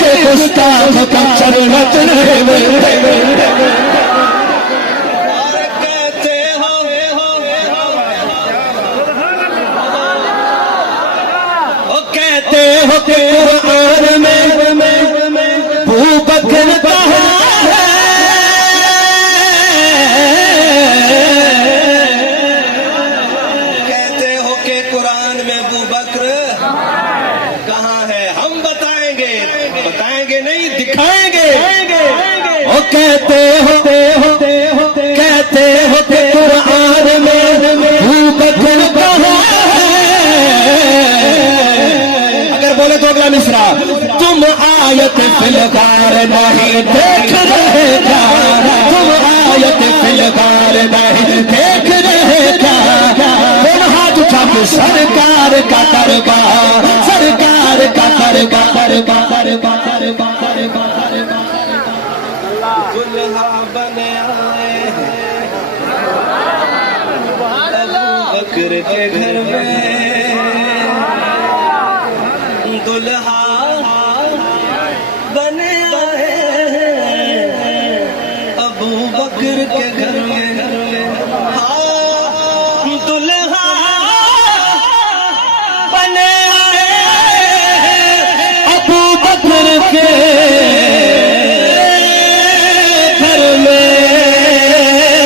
के गुस्ताख का शरबत कहते हो कि कुरान में अबू बकर कहा है, कहते हो कि कुरान में अबू बकर कहाँ है? हम बताएंगे, बताएंगे नहीं दिखाएंगे। ओ कहते हो कि कुरान में अबू बकर कहाँ है? अगर बोले तो अगला मिसरा, तुम आयत फिलगार नहीं देख रहे क्या? तुम आयत फिलगार नहीं देख रहे क्या? तुम हाथ उठा के सरकार का दरबार, सरकार का दरबार, दुल्हा बने आए हैं अबू बकर के घर में।